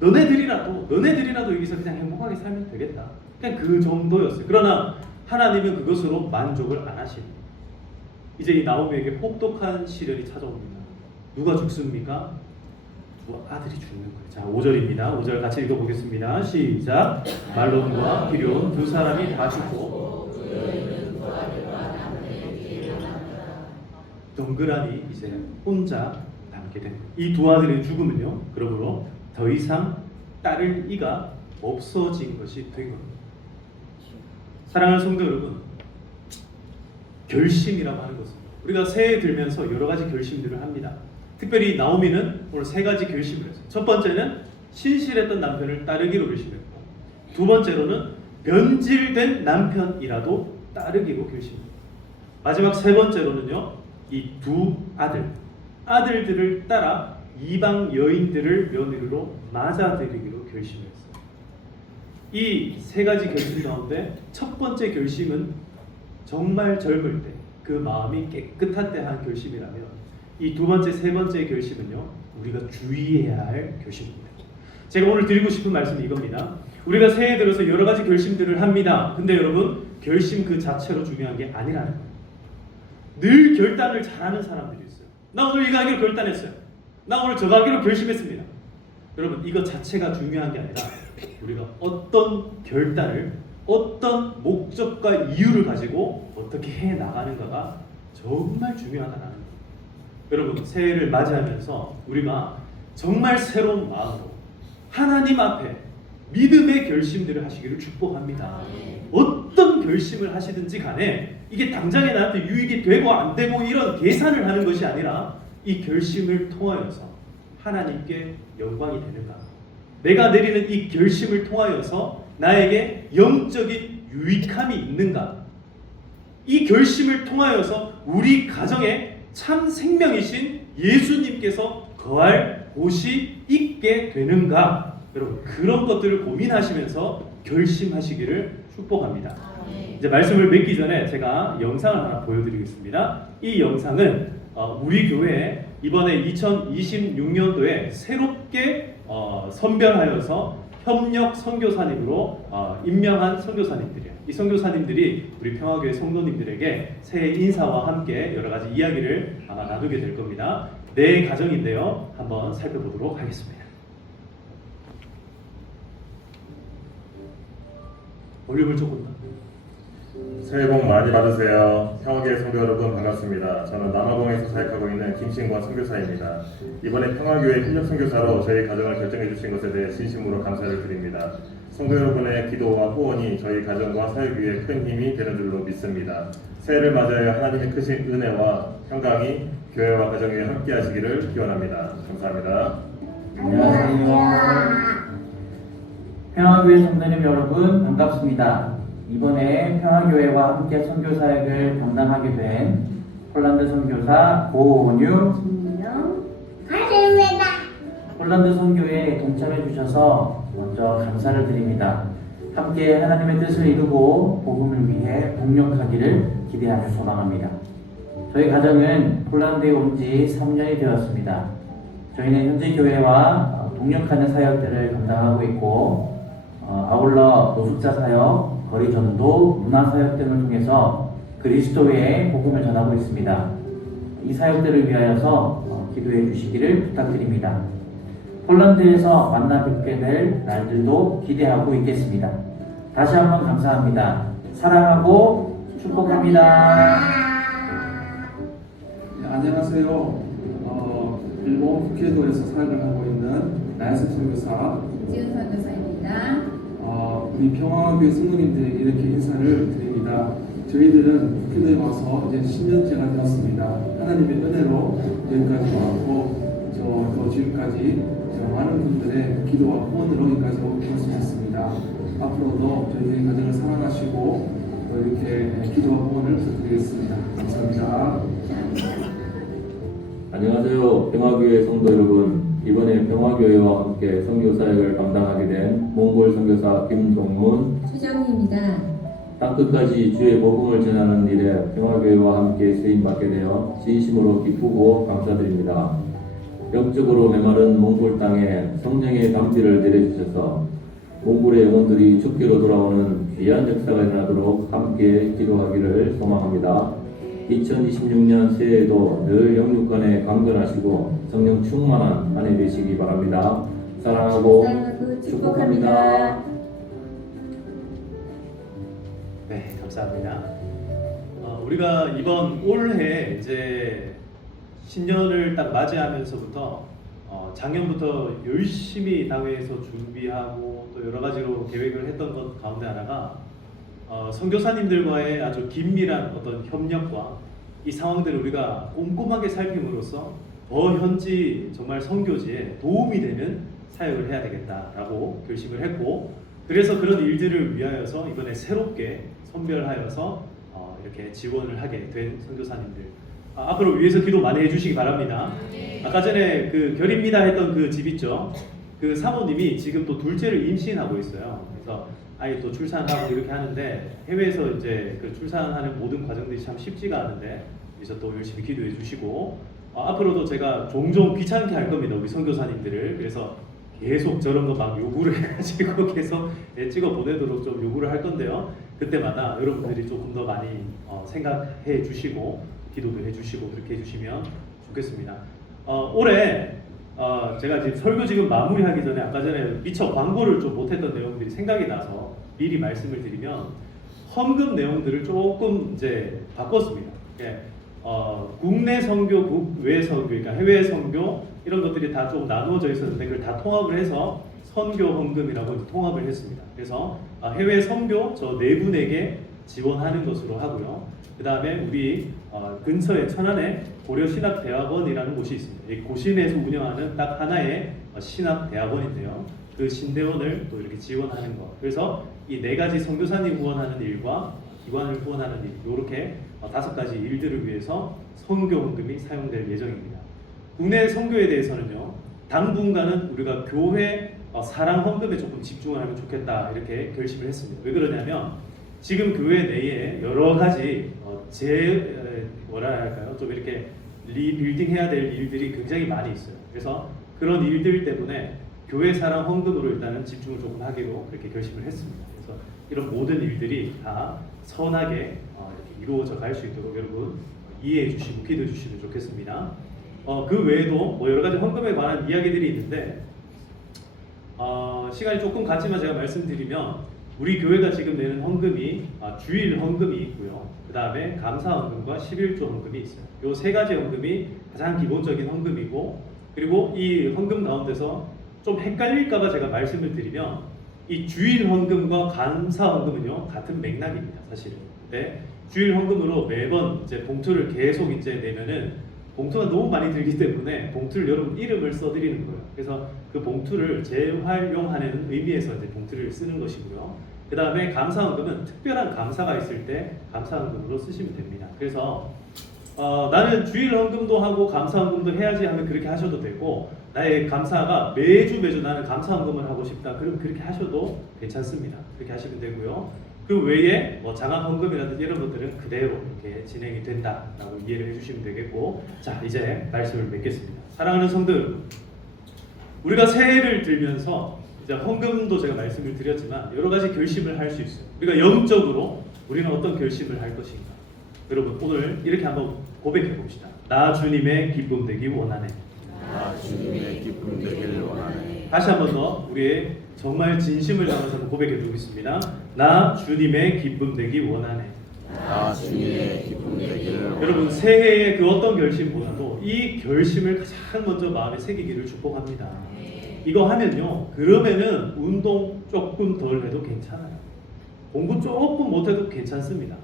너네들이라도 여기서 그냥 행복하게 살면 되겠다. 그냥 그 정도였어요. 그러나 하나님은 그것으로 만족을 안 하십니다. 이제 이 나오미에게 혹독한 시련이 찾아옵니다. 누가 죽습니까? 아들이 죽는 거예요. 자, 5절입니다. 5절 같이 읽어보겠습니다. 시작. 말론과 기럧 두 사람이 다 죽고 덩그라니 이제 혼자 남게 된 거예요. 이 두 아들의 죽음은요, 그러므로 더 이상 따를 이가 없어진 것이 된 겁니다. 사랑하는 성도 여러분, 결심이라고 하는 것은 우리가 새해 들면서 여러 가지 결심들을 합니다. 특별히 나오미는 오늘 세 가지 결심을 했어요. 첫 번째는 신실했던 남편을 따르기로 결심했고, 두 번째로는 변질된 남편이라도 따르기로 결심했고, 마지막 세 번째로는요, 이 두 아들들을 따라 이방 여인들을 며느리로 맞아들이기로 결심했어요. 이 세 가지 결심 가운데 첫 번째 결심은 정말 젊을 때, 그 마음이 깨끗할 때 한 결심이라면, 이 두 번째, 세 번째 결심은요, 우리가 주의해야 할 결심입니다. 제가 오늘 드리고 싶은 말씀이 이겁니다. 우리가 새해 들어서 여러 가지 결심들을 합니다. 근데 여러분, 결심 그 자체로 중요한 게 아니라는 거예요. 늘 결단을 잘하는 사람들이 있어요. 나 오늘 이거 하기로 결단했어요. 나 오늘 저거 하기로 결심했습니다. 여러분, 이거 자체가 중요한 게 아니라 우리가 어떤 결단을, 어떤 목적과 이유를 가지고 어떻게 해 나가는가가 정말 중요하다는 거예요. 여러분, 새해를 맞이하면서 우리가 정말 새로운 마음으로 하나님 앞에 믿음의 결심들을 하시기를 축복합니다. 어떤 결심을 하시든지 간에 이게 당장에 나한테 유익이 되고 안 되고 이런 계산을 하는 것이 아니라 이 결심을 통하여서 하나님께 영광이 되는가, 내가 내리는 이 결심을 통하여서 나에게 영적인 유익함이 있는가, 이 결심을 통하여서 우리 가정에 참 생명이신 예수님께서 거할 곳이 있게 되는가, 여러분 그런 것들을 고민하시면서 결심하시기를 축복합니다. 이제 말씀을 맺기 전에 제가 영상을 하나 보여드리겠습니다. 이 영상은 우리 교회에 이번에 2026년도에 새롭게 선별하여서 협력 선교사님으로 임명한 선교사님들이에요. 이 선교사님들이 우리 평화교회 성도님들에게 새해 인사와 함께 여러 가지 이야기를 아마 나누게 될 겁니다. 내 가정인데요, 한번 살펴보도록 하겠습니다. 볼륨을 조금 더. 새해 복 많이 받으세요. 평화교회 성도 여러분 반갑습니다. 저는 남아공에서 사역하고 있는 김신권 선교사입니다. 이번에 평화교회 협력 선교사로 저희 가정을 결정해 주신 것에 대해 진심으로 감사를 드립니다. 성도 여러분의 기도와 후원이 저희 가정과 사역 위에 큰 힘이 되는 줄로 믿습니다. 새해를 맞이하여 하나님의 크신 은혜와 평강이 교회와 가정 위에 함께 하시기를 기원합니다. 감사합니다. 안녕하세요. 평화교회 성도님 여러분 반갑습니다. 이번에 평화교회와 함께 선교 사역을 담당하게 된 폴란드 선교사 고은유 가십니다. 폴란드 선교에 동참해 주셔서 먼저 감사를 드립니다. 함께 하나님의 뜻을 이루고 복음을 위해 동력하기를 기대하며 소망합니다. 저희 가정은 폴란드에 온 지 3년이 되었습니다. 저희는 현지 교회와 동력하는 사역들을 감당하고 있고 아울러 노숙자 사역, 거리 전도, 문화 사역 등을 통해서 그리스도의 복음을 전하고 있습니다. 이 사역들을 위하여서 기도해 주시기를 부탁드립니다. 폴란드에서 만나 뵙게 될 날들도 기대하고 있겠습니다. 다시 한번 감사합니다. 사랑하고 축복합니다. 네, 안녕하세요. 일본 후케도에서 사역을 하고 있는 나야스 선교사 지은 선교사입니다. 우리 평화교회 성도님들에게 이렇게 인사를 드립니다. 저희들은 후케도에 와서 이제 10년째가 되었습니다. 하나님의 은혜로 여기까지 왔고 또 지금까지 많은 분들의 기도와 후원으로 여기까지 올 수 있습니다. 앞으로도 저희들의 가정을 사랑하시고 또 이렇게 기도와 후원을 부탁드리겠습니다. 감사합니다. 안녕하세요. 평화교회 성도 여러분. 이번에 평화교회와 함께 선교 사역을 감당하게 된 몽골 선교사 김종문 수정입니다. 땅끝까지 주의 복음을 전하는 일에 평화교회와 함께 쓰임 받게 되어 진심으로 기쁘고 감사드립니다. 영적으로 메마른 몽골 땅에 성령의 담비를 내려주셔서 몽골의 영혼들이 죽기로 돌아오는 귀한 역사가 일어나도록 함께 기도하기를 소망합니다. 2026년 새해에도 늘 영육간에 강건하시고 성령 충만한 한 해 되시기 바랍니다. 사랑하고 축복합니다. 네, 감사합니다. 우리가 이번 올해 이제 신년을 딱 맞이하면서부터 작년부터 열심히 당회에서 준비하고 또 여러 가지로 계획을 했던 것 가운데 하나가 선교사님들과의 아주 긴밀한 어떤 협력과 이 상황들을 우리가 꼼꼼하게 살핌으로써 더 현지 정말 선교지에 도움이 되는 사역을 해야 되겠다라고 결심을 했고, 그래서 그런 일들을 위하여서 이번에 새롭게 선별하여서 이렇게 지원을 하게 된 선교사님들 앞으로 위해서 기도 많이 해주시기 바랍니다. 아까 전에 그 결입니다 했던 그 집 있죠? 그 사모님이 지금 또 둘째를 임신하고 있어요. 그래서 아이 또 출산하고 이렇게 하는데 해외에서 이제 그 출산하는 모든 과정들이 참 쉽지가 않은데 그래서 또 열심히 기도해 주시고 앞으로도 제가 종종 귀찮게 할 겁니다. 우리 선교사님들을. 그래서 계속 저런 거 막 요구를 해가지고 계속 찍어 보내도록 좀 요구를 할 건데요. 그때마다 여러분들이 조금 더 많이 생각해 주시고 기도도 해 주시고 그렇게 해 주시면 좋겠습니다. 올해 제가 지금 설교 지금 마무리하기 전에 아까 전에 미처 광고를 좀 못했던 내용들이 생각이 나서 미리 말씀을 드리면 헌금 내용들을 조금 이제 바꿨습니다. 국내 선교, 국외 선교, 그러니까 해외 선교 이런 것들이 다 좀 나누어져 있었는데 그걸 다 통합을 해서 선교 헌금이라고 통합을 했습니다. 그래서 해외 선교 저 네 분에게 지원하는 것으로 하고요. 그 다음에 우리 근처에 천안에 고려신학대학원이라는 곳이 있습니다. 이 고신에서 운영하는 딱 하나의 신학대학원인데요. 그 신대원을 또 이렇게 지원하는 것. 그래서 이 네 가지 선교사님 후원하는 일과 기관을 후원하는 일, 이렇게 5가지 일들을 위해서 선교 헌금이 사용될 예정입니다. 국내 선교에 대해서는요, 당분간은 우리가 교회 사랑 헌금에 조금 집중을 하면 좋겠다 이렇게 결심을 했습니다. 왜 그러냐면 지금 교회 내에 여러 가지 뭐라 할까요? 좀 이렇게 리빌딩 해야 될 일들이 굉장히 많이 있어요. 그래서 그런 일들 때문에 교회 사랑 헌금으로 일단은 집중을 조금 하기로 그렇게 결심을 했습니다. 그래서 이런 모든 일들이 다 선하게 이렇게 이루어져 갈 수 있도록 여러분 이해해 주시고 기도해 주시면 좋겠습니다. 그 외에도 뭐 여러 가지 헌금에 관한 이야기들이 있는데 시간이 조금 갔지만 제가 말씀드리면 우리 교회가 지금 내는 헌금이 주일 헌금이 있고요. 그 다음에 감사 헌금과 11조 헌금이 있어요. 이 세 가지 헌금이 가장 기본적인 헌금이고, 그리고 이 헌금 가운데서 좀 헷갈릴까봐 제가 말씀을 드리면 이 주일 헌금과 감사 헌금은요 같은 맥락입니다. 사실은. 근데 주일 헌금으로 매번 이제 봉투를 계속 이제 내면은 봉투가 너무 많이 들기 때문에 봉투를 여러분 이름을 써드리는 거예요. 그래서 그 봉투를 재활용하는 의미에서 이제 봉투를 쓰는 것이고요. 그 다음에 감사헌금은 특별한 감사가 있을 때 감사헌금으로 쓰시면 됩니다. 그래서 나는 주일 헌금도 하고 감사헌금도 해야지 하면 그렇게 하셔도 되고, 나의 감사가 매주 나는 감사헌금을 하고 싶다 그럼 그렇게 하셔도 괜찮습니다. 그렇게 하시면 되고요. 그 외에 뭐 장학헌금이라든지 이런 것들은 그대로 이렇게 진행이 된다라고 이해를 해주시면 되겠고, 자 이제 말씀을 맺겠습니다. 사랑하는 성도 여러분, 우리가 새해를 들면서 이제 헌금도 제가 말씀을 드렸지만 여러 가지 결심을 할 수 있어요. 우리가 영적으로 우리는 어떤 결심을 할 것인가. 여러분 오늘 이렇게 한번 고백해 봅시다. 나 주님의 기쁨 되기 원하네. 나 주님의 기쁨 되기를 원하네. 다시 한번 더 우리의 정말 진심을 담아서 고백해 보겠습니다. 나 주님의 기쁨 되기 원하네. 나 주님의 기쁨 되기를 원하네. 여러분 새해의 그 어떤 결심보다도 이 결심을 가장 먼저 마음에 새기기를 축복합니다. 이거 하면요, 그러면은 운동 조금 덜 해도 괜찮아요. 공부 조금 못해도 괜찮습니다.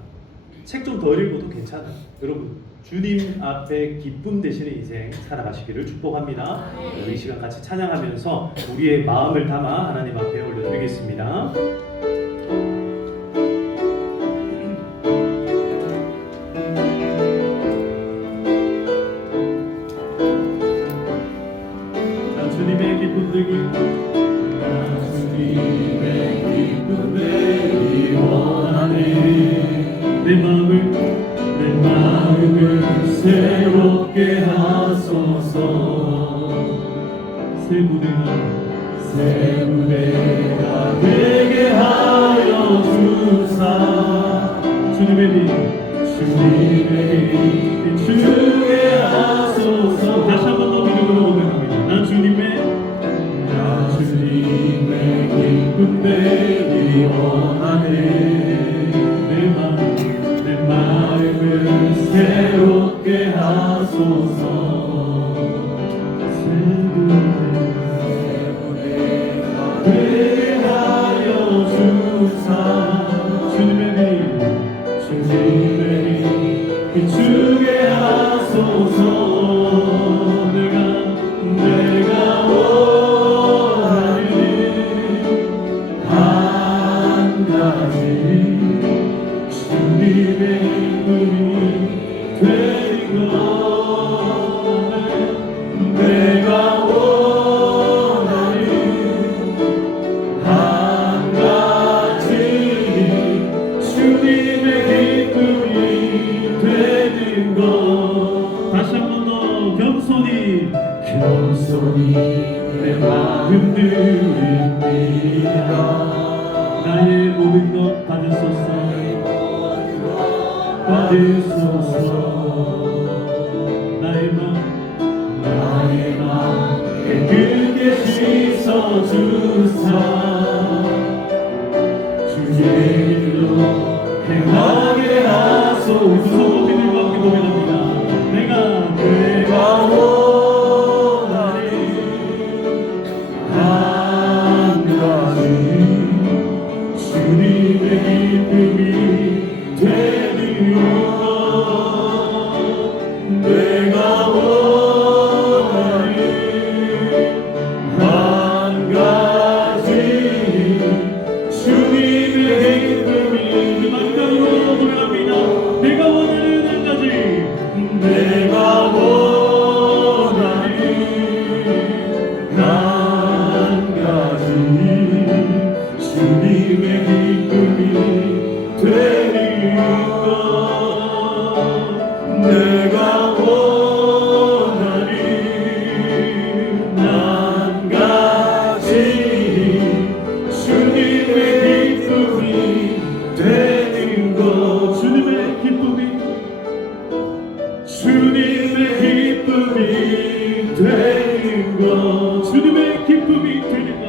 책 좀 덜 읽어도 괜찮아요. 여러분 주님 앞에 기쁨 되시는 인생 살아가시기를 축복합니다. 이 시간 같이 찬양하면서 우리의 마음을 담아 하나님 앞에 올려드리겠습니다. 나 주님의 기쁨 되기 원하네. 내 마음을 새롭게 하소서. 새 무대가 되게 하여 주사. 주님의 빛 주게 하소서. 다시 한번 더 믿음으로 고백합니다. 나 주님의 기쁨 되기 원하네. 내 마음을 새롭게 하소서. 새무대가 되게 하여 주사. 주님의 빛 주게 하소서. 내가 원하는 한 가지 주님의 기쁨이 되는 것은 내가 원하는 한 가지 주님의 기쁨이 되는 것. 다시 한 번 더 겸손히 내 마음 드립니다. 나의 모든 것 받으소서. 나의 마음 깨끗게 씻어 주사. 주의 길로 행하게 하소서. 손높이들과 함께 고백합니다. 내가 원하는 한 가지 주님의 기쁨이 되는 것. 내가 원하는 한 가지 주님의 기쁨이. 마지막으로 고백합니다. 내가 원하는 한 가지. 내가 원하는 한 가지 주님의 기쁨이 되는 것. 내가 원하는 한 가지 주님의 기쁨이 되는 것. 주님의 기쁨이 되는 것. 주님의 기쁨이 되는 것.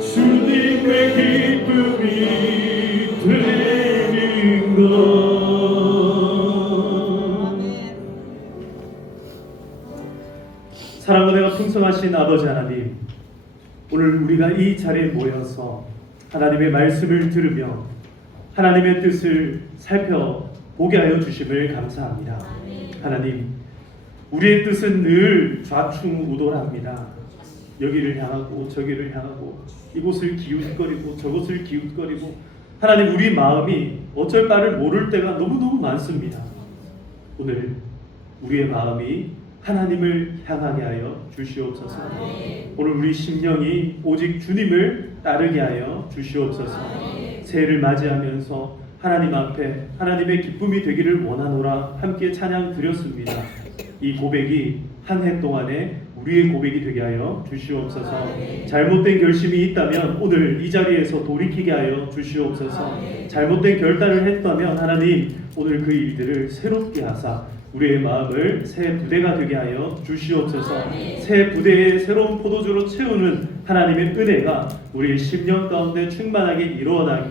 주님의 기쁨이 되는 것. 사랑과 내가 풍성하신 아버지 하나님, 오늘 우리가 이 자리에 모여서 하나님의 말씀을 들으며 하나님의 뜻을 살펴보게 하여 주심을 감사합니다. 하나님, 우리의 뜻은 늘 좌충우돌합니다. 여기를 향하고 저기를 향하고 이곳을 기웃거리고 저곳을 기웃거리고 하나님, 우리 마음이 어쩔 바를 모를 때가 너무너무 많습니다. 오늘 우리의 마음이 하나님을 향하게 하여 주시옵소서. 오늘 우리 심령이 오직 주님을 따르게 하여 주시옵소서. 새해를 맞이하면서 하나님 앞에 하나님의 기쁨이 되기를 원하노라 함께 찬양 드렸습니다. 이 고백이 한 해 동안에 우리의 고백이 되게 하여 주시옵소서. 잘못된 결심이 있다면 오늘 이 자리에서 돌이키게 하여 주시옵소서. 잘못된 결단을 했다면 하나님, 오늘 그 일들을 새롭게 하사 우리의 마음을 새 부대가 되게 하여 주시옵소서. 새 부대의 새로운 포도주로 채우는 하나님의 은혜가 우리의 심령 가운데 충만하게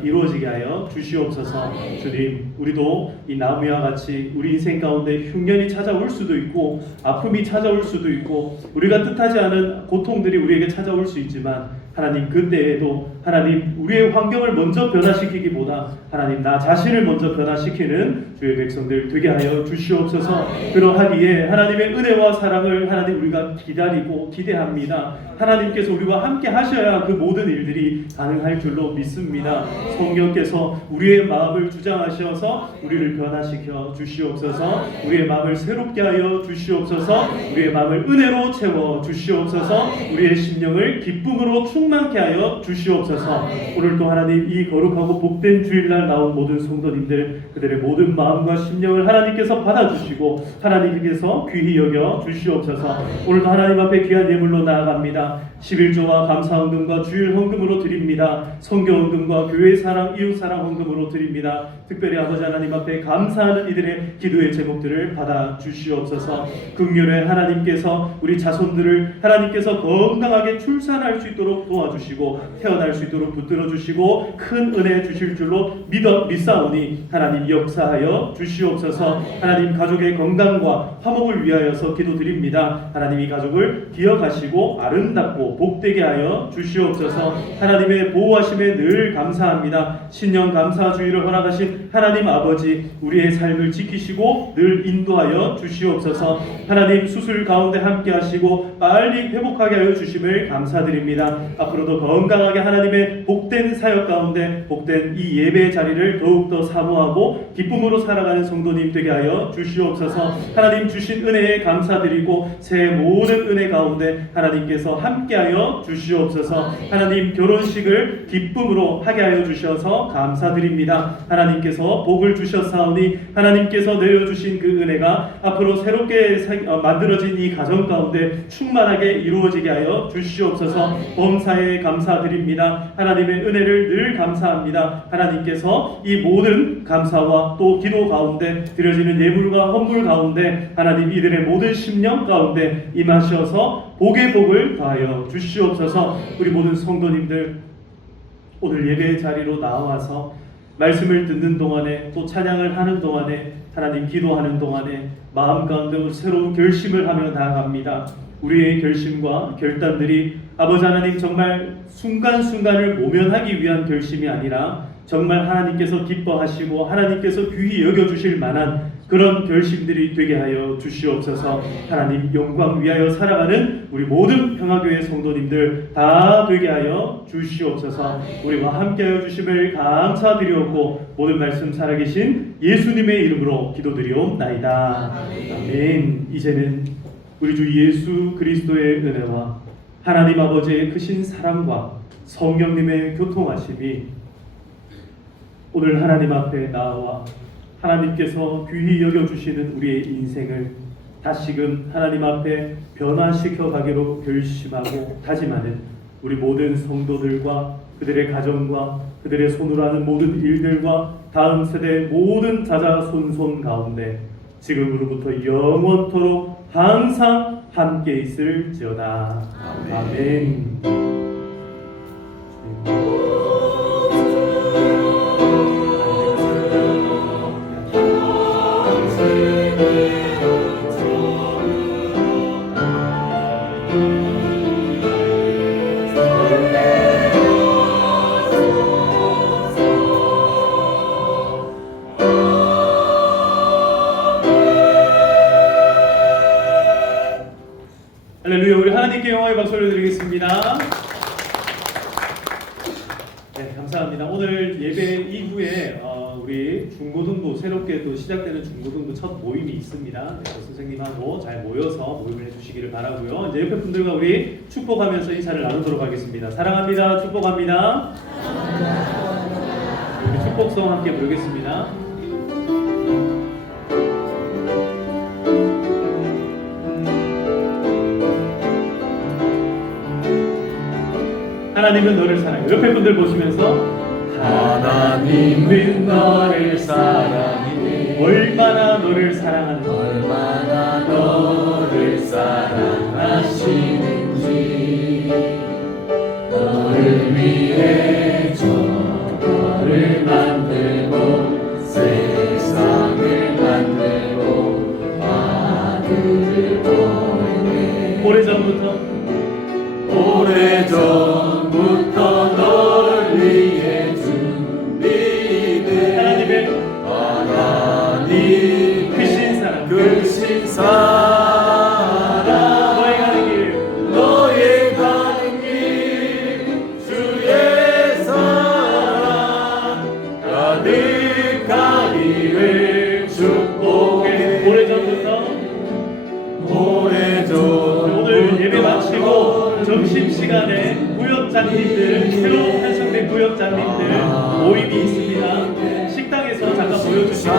이루어지게 하여 주시옵소서. 주님, 우리도 이 나무와 같이 우리 인생 가운데 흉년이 찾아올 수도 있고 아픔이 찾아올 수도 있고 우리가 뜻하지 않은 고통들이 우리에게 찾아올 수 있지만 하나님, 그때에도 하나님, 우리의 환경을 먼저 변화시키기보다 하나님, 나 자신을 먼저 변화시키는 주의 백성들 되게 하여 주시옵소서. 그러하기에 하나님의 은혜와 사랑을 하나님, 우리가 기다리고 기대합니다. 하나님께서 우리와 함께 하셔야 그 모든 일들이 가능할 줄로 믿습니다. 성령께서 우리의 마음을 주장하셔서 우리를 변화시켜 주시옵소서. 우리의 마음을 새롭게 하여 주시옵소서. 우리의 마음을 은혜로 채워 주시옵소서. 우리의 심령을 기쁨으로 충만케 하여 주시옵소서. 오늘도 하나님, 이 거룩하고 복된 주일날 나온 모든 성도님들, 그들의 모든 마음과 심령을 하나님께서 받아주시고 하나님께서 귀히 여겨 주시옵소서. 오늘도 하나님 앞에 귀한 예물로 나아갑니다. 11조와 감사 헌금과 주일 헌금으로 드립니다. 선교 헌금과 교회 사랑, 이웃 사랑 헌금으로 드립니다. 특별히 아버지 하나님 앞에 감사하는 이들의 기도의 제목들을 받아 주시옵소서. 긍휼의 하나님께서 우리 자손들을 하나님께서 건강하게 출산할 수 있도록 도와주시고 태어날 수 있도록 붙들어 주시고 큰 은혜 주실 줄로 믿사오니 하나님 역사하여 주시옵소서. 하나님, 가족의 건강과 화목을 위하여서 기도드립니다. 하나님, 이 가족을 기억하시고 아름답고 복되게 하여 주시옵소서. 하나님의 보호하심에 늘 감사합니다. 신령 감사 주의를 허락하신 하나님 아버지, 우리의 삶을 지키시고 늘 인도하여 주시옵소서. 하나님, 수술 가운데 함께 하시고 빨리 회복하게 하여 주심을 감사드립니다. 앞으로도 건강하게 하나님의 복된 사역 가운데 복된 이 예배 자리를 더욱더 사모하고 기쁨으로 살아가는 성도님 되게 하여 주시옵소서. 하나님 주신 은혜에 감사드리고 새해 모든 은혜 가운데 하나님께서 함께하여 주시옵소서. 하나님, 결혼식을 기쁨으로 하게 하여 주셔서 감사드립니다. 하나님께서 복을 주셨사오니 하나님께서 내려주신 그 은혜가 앞으로 새롭게 만들어진 이 가정 가운데 충만하게 이루어지게 하여 주시옵소서. 범사에 감사드립니다. 하나님의 은혜를 늘 감사합니다. 하나님께서 이 모든 감사와 또 기도 가운데 드려지는 예물과 헌물 가운데 하나님, 이들의 모든 심령 가운데 임하셔서 복의 복을 더하여 주시옵소서. 우리 모든 성도님들, 오늘 예배의 자리로 나와서 말씀을 듣는 동안에 또 찬양을 하는 동안에 하나님, 기도하는 동안에 마음 가운데 새로운 결심을 하며 나아갑니다. 우리의 결심과 결단들이 아버지 하나님, 정말 순간순간을 모면하기 위한 결심이 아니라 정말 하나님께서 기뻐하시고 하나님께서 귀히 여겨주실 만한 그런 결심들이 되게 하여 주시옵소서. 하나님 영광 위하여 살아가는 우리 모든 평화교회 성도님들 다 되게 하여 주시옵소서. 우리와 함께하여 주심을 감사드리옵고 모든 말씀 살아계신 예수님의 이름으로 기도드리옵나이다. 아멘. 이제는 우리 주 예수 그리스도의 은혜와 하나님 아버지의 크신 사랑과 성령님의 교통하심이 오늘 하나님 앞에 나와 하나님께서 귀히 여겨주시는 우리의 인생을 다시금 하나님 앞에 변화시켜 가기로 결심하고 다짐하는 우리 모든 성도들과 그들의 가정과 그들의 손으로 하는 모든 일들과 다음 세대 모든 자자손손 가운데 지금으로부터 영원토록 항상 함께 있을지어다. 아멘. 네, 감사합니다. 오늘 예배 이후에 우리 중고등부 새롭게 또 시작되는 중고등부 첫 모임이 있습니다. 그래서 선생님하고 잘 모여서 모임을 해주시기를 바라고요. 이제 옆에 분들과 우리 축복하면서 인사를 나누도록 하겠습니다. 사랑합니다. 축복합니다. 우리 축복성 함께 부르겠습니다. 하나님은 너를 사랑해. 옆에 분들 보시면서 하나님은 너를 사랑해 얼마나 너를 사랑하는지 얼마나 너를 사랑하시는지 너를 위해 저 별을 만들고 세상을 만들고 아들을 보내 오래전부터 너를 위해 준비된 하나님 크신 사랑 크신 사랑 너의 가는 길 주의 사랑 가득하기를 축복해 오래전 오늘 예배 마치고 점심시간에 구역장님들 새로 편성된 구역장님들 모임이 있습니다. 식당에서 잠깐 모여주시고